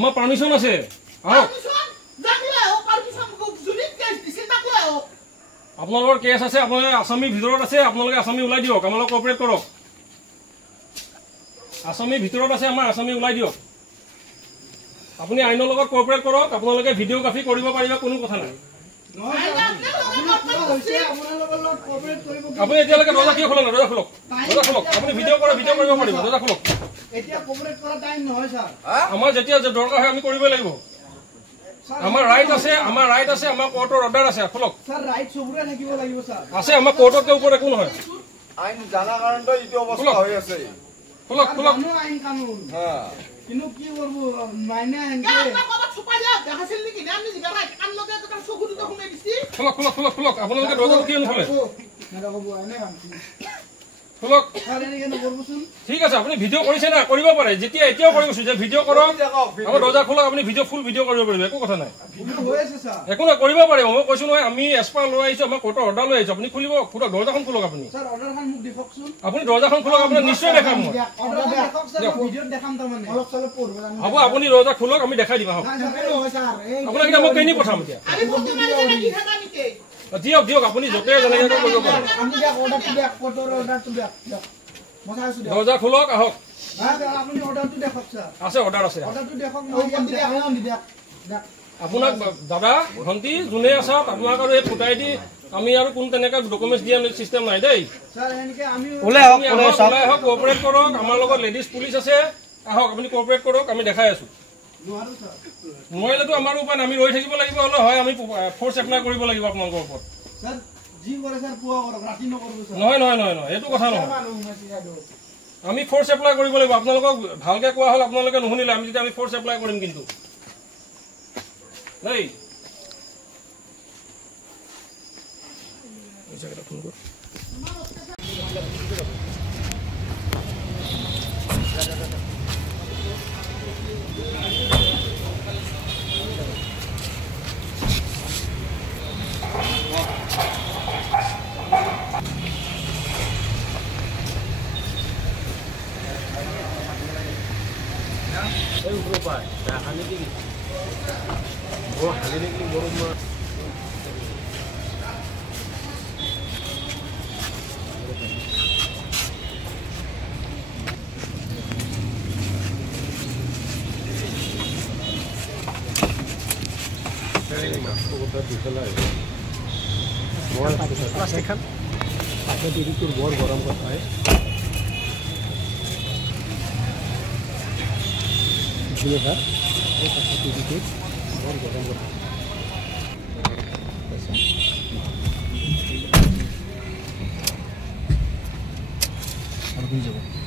আমাৰ পাৰমিশন আছে আহক আপোনালোকৰ কেছ আছে আপোনালোকে আসামীৰ ভিতৰত আছে আপোনালোকে আসামী ওলাই দিয়ক আমালোক কোঅপাৰেট কৰক আসামীৰ ভিতৰত আছে আমাৰ আসামী ওলাই দিয়ক আপুনি আইনৰ লগত কোঅপাৰেট কৰক আপোনালোকে ভিডিঅ'গ্ৰাফি কৰিব পাৰিবা কোনো কথা নাই আপুনি এতিয়ালৈকে দৰ্জা কিয় খোলা নাই দৰ্জা খোলক আপুনি ভিডিঅ' কৰিব পাৰিব দৰ্জা খোলক আমাৰ যেতিয়া দৰকাৰ হয় আমি কৰিবই লাগিব আমাৰ ৰাইট আছে আমাৰ কোৰ্টৰ অৰ্ডাৰ আছে খোলক আছে আমাৰ কোৰ্টতকৈ ওপৰত একো নহয় আইন জানা কাৰণটো এইটো অৱস্থা হৈ আছে খোলক আইন কানুন কিন্তু কি করব মাইনে আনকে আপনা কবা ছুপাই যা দেখাছিল নেকি আমি জিগা রাইট কান লগে তো চকুটো তো শুনে দিছি খোলক আপোনালোকে দৰজা কিয় নখলে না কব এনে কাম খোলক আৰে নি কেন কৰবছুন ঠিক আছে আপুনি ভিডিঅ' কৰিছে না কৰিব পাৰে যেতিয়া এতিয়াও কৰিছো যে ভিডিঅ' কৰক আমাৰ দৰজা খোলক আপুনি ফুল ভিডিঅ' কৰিব পাৰিব একো কথা নাই হৈ আছে স্যাৰ একো না কৰিব পাৰিব মই কৈছো নহয় আমি এসপা লৈ আহিছো আমাৰ কোৰ্টৰ অৰ্ডাৰ লৈ আহিছো আপুনি খুলিব পুৰা দৰজাখন খোলক আপুনি স্যাৰ অৰ্ডাৰখন মোক দেখকচোন আপুনি দৰজাখন খোলক আপুনি নিশ্চয় দেখাম মই অৰ্ডাৰ দেখক স্যাৰ ভিডিঅ'ত দেখাম তাৰ মানে অলপ চলপ পঢ়ব হ'ব আপুনি দৰজা খোলক আমি দেখাই দিম আহক আপোনাক এটা মই কেনি পঠাম এতিয়া আরে বন্ধু মাৰিলে কি থাকা নিকে দিয়ক আপুনি যতে যেনেকৈ কৰিব পাৰে আমি যে অৰ্ডাৰটো দেখ কোৰ্টৰ অৰ্ডাৰটো দেখ দৰজা খোলক আহক আপুনি অৰ্ডাৰটো দেখক স্যাৰ আছে অৰ্ডাৰ আছে অৰ্ডাৰটো দেখক মই দেখ আপোনাক দাদা ভণ্টি যোনে আছে আপোনাক আৰু এই ফুটাই দি আমি আৰু কোন তেনেকা ডকুমেন্টছ দিয়া চিষ্টেম নাই দেই স্যাৰ এনেকে আমি ওলাই আহক কোঅপাৰেট কৰক আমাৰ লগত লেডিজ পুলিচ আছে আহক আপুনি কোঅপাৰেট কৰক আমি দেখাই আছো নোৱাৰো স্যাৰ নোৱাৰিলেতো আমাৰ উপায় আমি ৰৈ থাকিব লাগিব হলে হয় আমি ফোৰ্স এপ্লাই কৰিব লাগিব আপোনালোকৰ ওপৰত স্যাৰ জি কৰে স্যাৰ পুৱা কৰক ৰাতি নকৰব স্যাৰ নহয় এইটো কথা নহয় আমি ফোৰ্স এপ্লাই কৰিব লাগিব আপোনালোকক ভালকে কোৱা হল আপোনালোকে নুশুনিলে আমি যেতিয়া আমি ফোৰ্স এপ্লাই কৰিম কিন্তু দেই জায়গাটা ফোন কৰ এই উপৰ পায় হানি কি বড় হানি কি বড় বৰ গৰম কথা হয় বৰ গৰম কথা আৰু